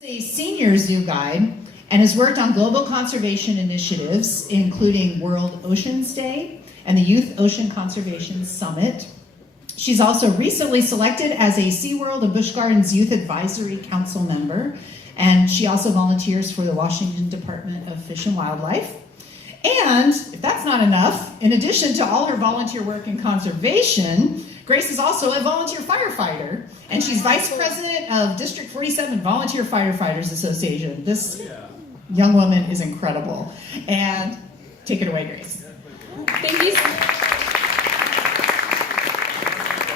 A senior zoo guide and has worked on global conservation initiatives, including World Oceans Day and the Youth Ocean Conservation Summit. She's also recently selected as a SeaWorld and Busch Gardens Youth Advisory Council member, and she also volunteers for the Washington Department of Fish and Wildlife. And if that's not enough, in addition to all her volunteer work in conservation, Grace is also a volunteer firefighter, and she's vice president of District 47 Volunteer Firefighters Association. This young woman is incredible. And take it away, Grace. Thank you.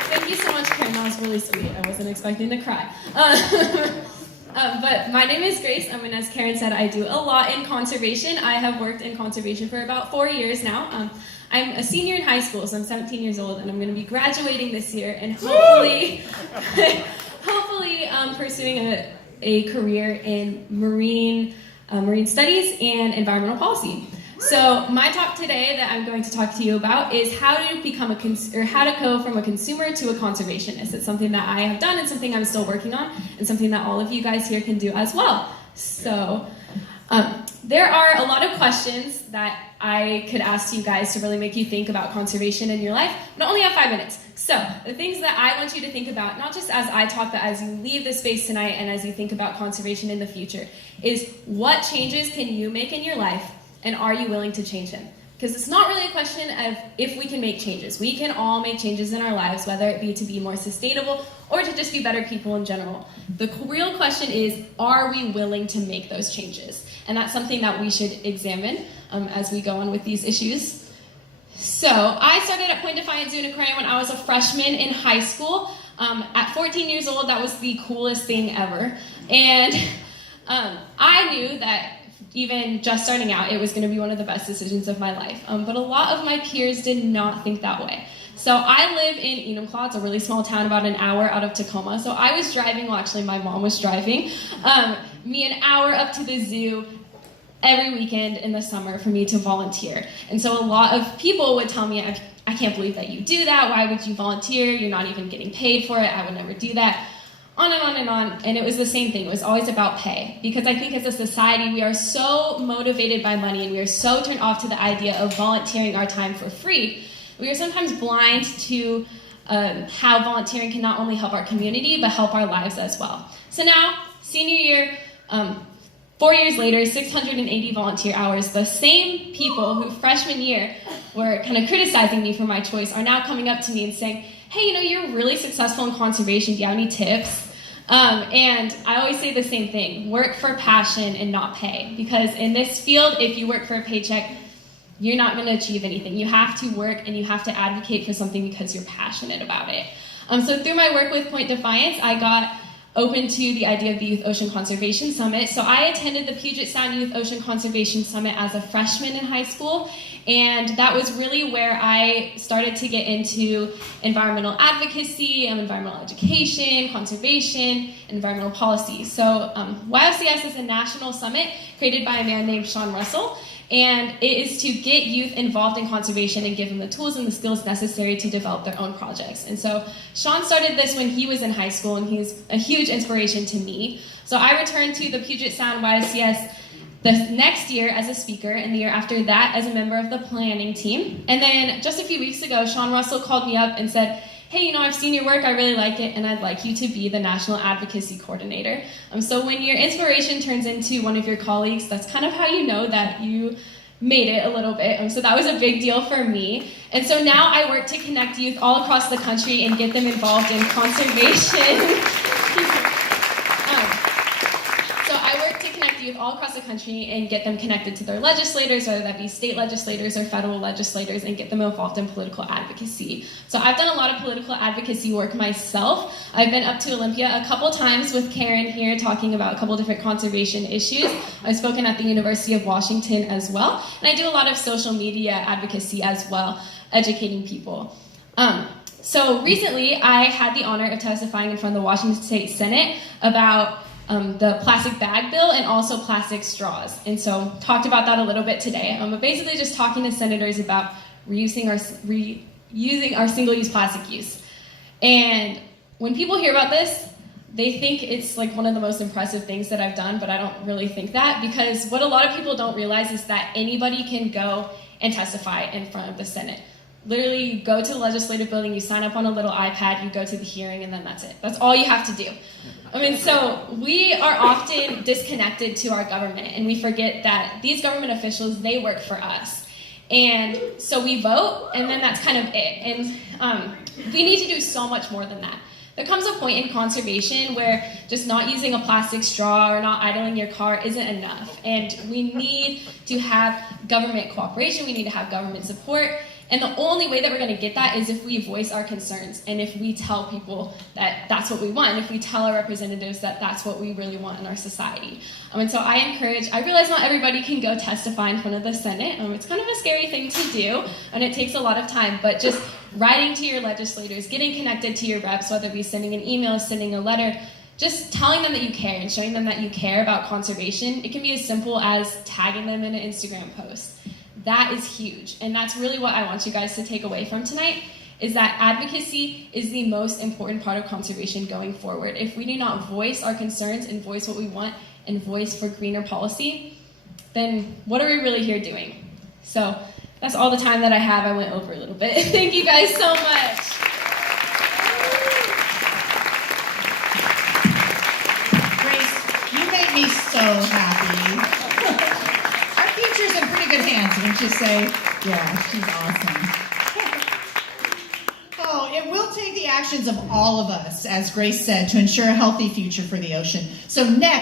Thank you so much, Karen. That was really sweet. I wasn't expecting to cry. But my name is Grace, and as Karen said, I do a lot in conservation. I have worked in conservation for about 4 years now. I'm a senior in high school, so I'm 17 years old, and I'm going to be graduating this year, and hopefully pursuing a career in marine studies and environmental policy. So my talk today that I'm going to talk to you about is how to become how to go from a consumer to a conservationist. It's something that I have done and something I'm still working on, and something that all of you guys here can do as well. So there are a lot of questions that I could ask you guys to really make you think about conservation in your life, but I only have 5 minutes. So the things that I want you to think about, not just as I talk, but as you leave this space tonight and as you think about conservation in the future, is what changes can you make in your life, and are you willing to change them? Because it's not really a question of if we can make changes. We can all make changes in our lives, whether it be to be more sustainable or to just be better people in general. The real question is, are we willing to make those changes? And that's something that we should examine as we go on with these issues. So I started at Point Defiance Zoo in Aquarium when I was a freshman in high school. At 14 years old, that was the coolest thing ever. And I knew that even just starting out, it was going to be one of the best decisions of my life. But a lot of my peers did not think that way. So I live in Enumclaw. It's a really small town, about an hour out of Tacoma. So I was driving, well actually my mom was driving, me an hour up to the zoo every weekend in the summer for me to volunteer. And so a lot of people would tell me, I can't believe that you do that. Why would you volunteer? You're not even getting paid for it. I would never do that. On and on and on, and it was the same thing. It was always about pay, because I think as a society we are so motivated by money, and we are so turned off to the idea of volunteering our time for free. We are sometimes blind to how volunteering can not only help our community, but help our lives as well. So now, senior year, 4 years later, 680 volunteer hours, the same people who freshman year were kind of criticizing me for my choice are now coming up to me and saying, hey, you're really successful in conservation. Do you have any tips? And I always say the same thing. Work for passion and not pay. Because in this field, if you work for a paycheck, you're not going to achieve anything. You have to work and you have to advocate for something because you're passionate about it. So through my work with Point Defiance, I got open to the idea of the Youth Ocean Conservation Summit. So I attended the Puget Sound Youth Ocean Conservation Summit as a freshman in high school. And that was really where I started to get into environmental advocacy, environmental education, conservation, and environmental policy. So YOCS is a national summit created by a man named Sean Russell. And it is to get youth involved in conservation and give them the tools and the skills necessary to develop their own projects. And so Sean started this when he was in high school, and he's a huge inspiration to me. So I returned to the Puget Sound YOCS the next year as a speaker, and the year after that as a member of the planning team. And then just a few weeks ago, Sean Russell called me up and said, hey, I've seen your work, I really like it, and I'd like you to be the National Advocacy Coordinator. So when your inspiration turns into one of your colleagues, that's kind of how you know that you made it a little bit. So that was a big deal for me. And so now I work to connect youth all across the country and get them involved in conservation. Youth all across the country and get them connected to their legislators, whether that be state legislators or federal legislators, and get them involved in political advocacy. So I've done a lot of political advocacy work myself. I've been up to Olympia a couple times with Karen here talking about a couple different conservation issues. I've spoken at the University of Washington as well, and I do a lot of social media advocacy as well, educating people. So recently I had the honor of testifying in front of the Washington State Senate about the plastic bag bill and also plastic straws. And so talked about that a little bit today. But basically just talking to senators about reusing our single-use plastic use. And when people hear about this, they think it's like one of the most impressive things that I've done, but I don't really think that, because what a lot of people don't realize is that anybody can go and testify in front of the Senate. Literally, you go to the legislative building, you sign up on a little iPad, you go to the hearing, and then that's it. That's all you have to do. I mean, so we are often disconnected to our government, and we forget that these government officials, they work for us. And so we vote, and then that's kind of it. And we need to do so much more than that. There comes a point in conservation where just not using a plastic straw or not idling your car isn't enough. And we need to have government cooperation, we need to have government support. And the only way that we're going to get that is if we voice our concerns and if we tell people that that's what we want, if we tell our representatives that that's what we really want in our society. And so I realize not everybody can go testify in front of the Senate. It's kind of a scary thing to do, and it takes a lot of time, but just writing to your legislators, getting connected to your reps, whether it be sending an email, sending a letter, just telling them that you care and showing them that you care about conservation. It can be as simple as tagging them in an Instagram post. That is huge, and that's really what I want you guys to take away from tonight, is that advocacy is the most important part of conservation going forward. If we do not voice our concerns and voice what we want and voice for greener policy, then what are we really here doing? So that's all the time that I have. I went over a little bit. Thank you guys so much. Grace, you make me so happy. Our future's in pretty good hands, wouldn't you say? Yeah, she's awesome. Oh, it will take the actions of all of us, as Grace said, to ensure a healthy future for the ocean. So next,